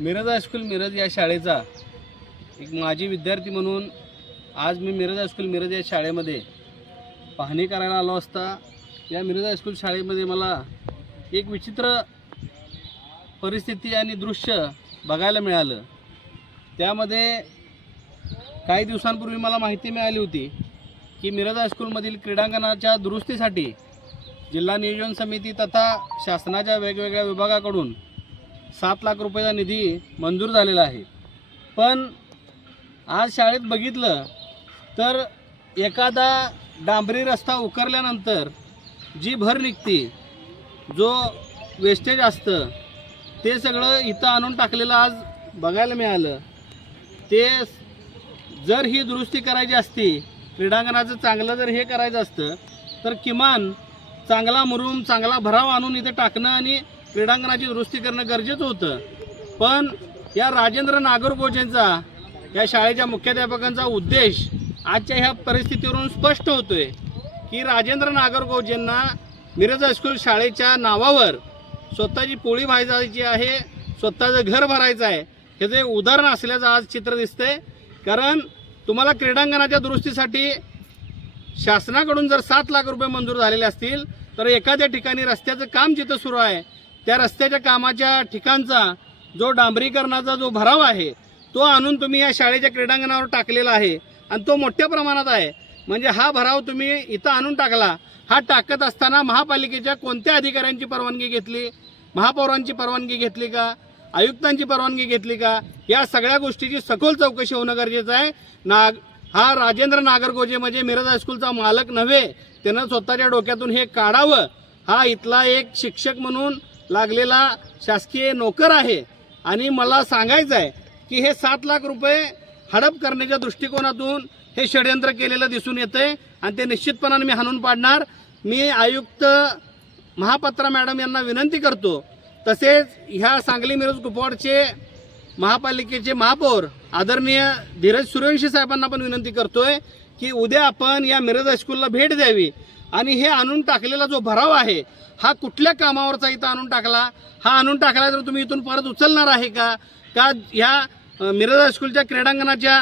Miraj high school Miraj या शाळेचा एक माजी विद्यार्थी म्हणून आज मी मिरज हायस्कूल मिरज या शाळेमध्ये पाहणी करायला आलो असता या मिरज हायस्कूल शाळेमध्ये मला एक विचित्र परिस्थिती आणि दृश्य बघायला मिळालं। त्यामध्ये काही दिवसांपूर्वी मला माहिती मिळाली होती की मिरज हायस्कूलमधील क्रीडांगणाच्या दुरुस्तीसाठी जिल्हा नियोजन समिती तथा शासनाच्या वेगवेगळ्या विभागाकडून 7 लाख रुपयाचा निधी मंजूर झालेला आहे। पण आज शाळेत बघितलं तर एखादा डांबरी रस्ता उकरल्यानंतर जी भर निघते, जो वेस्टेज असतं ते सगळं इथं आणून टाकलेलं आज बघायला मिळालं। ते जर ही दुरुस्ती करायची असती, क्रीडांगणाचं चांगलं जर हे करायचं असतं तर किमान चांगला मुरुम चांगला भराव आणून इथे टाकणं आणि क्रीडांगणाची दुरुस्ती करणं गरजेचं होतं। पण या राजेंद्र नागरगोजेंचा या शाळेच्या मुख्याध्यापकांचा उद्देश आजच्या ह्या परिस्थितीवरून स्पष्ट होतोय की राजेंद्र नागरगोजेंना मिरज हायस्कूल शाळेच्या नावावर स्वतःची पोळी भाजायची आहे, स्वतःचं घर भरायचं आहे, ह्याचे उदाहरण असल्याचं आज चित्र दिसतंय। कारण तुम्हाला क्रीडांगणाच्या दुरुस्तीसाठी शासनाकडून जर 7 लाख रुपये मंजूर झालेले असतील तर एखाद्या ठिकाणी रस्त्याचं काम जिथं सुरू आहे त्या रस्त्याच्या कामाच्या ठिकाणचा जो डांबरीकरणाचा जो भराव आहे तो आणून तुम्ही या शाळेच्या क्रीडांगणावर टाकलेला आहे आणि तो मोठ्या प्रमाणात आहे। म्हणजे हा भराव तुम्ही इथं आणून टाकला, हा टाकत असताना महापालिकेच्या कोणत्या अधिकाऱ्यांची परवानगी घेतली, महापौरांची परवानगी घेतली का, आयुक्तांची परवानगी घेतली का, या सगळ्या गोष्टीची सखोल चौकशी होणं गरजेचं आहे। हा राजेंद्र नागरगोजे म्हणजे मिरज हायस्कूलचा मालक नव्हे, त्यानं स्वतःच्या डोक्यातून हे काढावं। हा इथला एक शिक्षक म्हणून लागलेला शासकीय नोकर आहे आणि मला सांगायचं आहे की हे 7 लाख रुपये हडप करण्याच्या दृष्टिकोनातून हे षडयंत्र केलेलं दिसून येतंय आणि ते निश्चितपणाने मी हाणून पाडणार। मी आयुक्त महापात्रा मॅडम यांना विनंती करतो, तसेच ह्या सांगली मिरज कुपवाडचे महापालिकेचे महापौर आदरणीय धीरज सूर्यवंशी साहेबांना पण विनंती करतोय की उद्या आपण या मिरज हायस्कूलला भेट द्यावी आणि हे आणून टाकलेला जो भराव आहे हा कुठल्या कामावरचा इथं आणून टाकला, हा आणून टाकला तर तुम्ही इथून परत उचलणार आहे का ह्या मिरज हायस्कूलच्या क्रीडांगणाच्या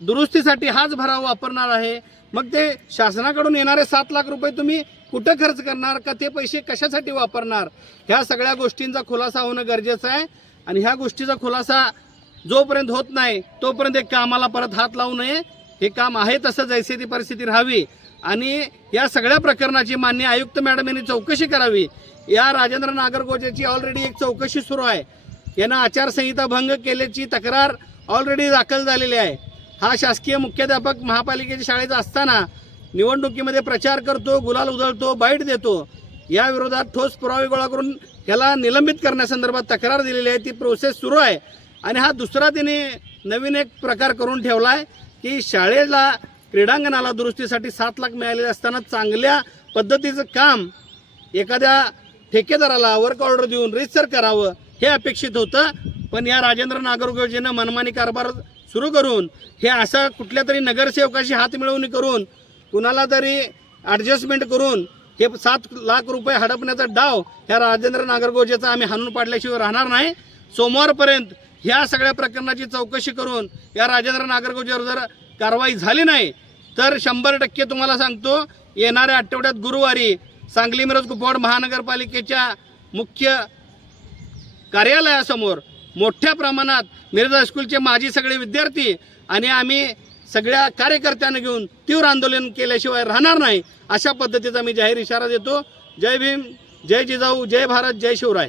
दुरुस्तीसाठी हाच भराव वापरणार आहे? मग ते शासनाकडून येणारे 7 लाख रुपये तुम्ही कुठं खर्च करणार का, ते पैसे कशासाठी वापरणार? ह्या सगळ्या गोष्टींचा खुलासा होणं गरजेचं आहे आणि ह्या गोष्टीचा खुलासा जोपर्यंत होत नाही तोपर्यंत एक कामाला परत हात लावू नये। हे काम आहे तसं जैसे ती परिस्थिती राहावी आणि या सगळ्या प्रकरणाची माननीय आयुक्त मॅडम यांनी चौकशी करावी। या राजेंद्र नागरगोजेची ऑलरेडी एक चौकशी सुरू आहे, यानं आचारसंहिता भंग केल्याची तक्रार ऑलरेडी दाखल झालेली आहे। हा शासकीय मुख्याध्यापक महापालिकेच्या शाळेचा असताना निवडणुकीमध्ये प्रचार करतो, गुलाल उधळतो, बाईट देतो। या विरोधात ठोस पुरावे गोळा करून ह्याला निलंबित करण्यासंदर्भात तक्रार दिलेली आहे, ती प्रोसेस सुरू आहे। आणि हा दुसरा तिने नवीन एक प्रकार करून ठेवला आहे की शाळेला क्रीडांगणाला दुरुस्तीसाठी 7 लाख मिळालेले असताना चांगल्या पद्धतीचं काम एखाद्या ठेकेदाराला वर्क ऑर्डर देऊन रितसर करावं हे अपेक्षित होतं। पण या राजेंद्र नागरगोजेनं मनमानी कारभार सुरू करून हे असं कुठल्या तरी नगरसेवकाशी हात मिळवणी करून कुणाला तरी ॲडजस्टमेंट करून हे 7 लाख रुपये हडपण्याचा डाव ह्या राजेंद्र नागरगोजेचा आम्ही हाणून पाडल्याशिवाय राहणार नाही। सोमवारपर्यंत ह्या सगळ्या प्रकरणाची चौकशी करून या राजेंद्र नागरगोजेवर जर कारवाई झाली नाही तर 100% तुम्हाला सांगतो येणाऱ्या आठवड्यात गुरुवारी सांगली मिरज कुपवाड महानगरपालिकेच्या मुख्य कार्यालयासमोर मोठ्या प्रमाणात मिरज हायस्कूलचे माजी सगळे विद्यार्थी आणि आम्ही सगळ्या कार्यकर्त्यांना घेऊन तीव्र आंदोलन केल्याशिवाय राहणार नाही, अशा पद्धतीचा मी जाहीर इशारा देतो। जय भीम, जय जिजाऊ, जय भारत, जय शिवराय।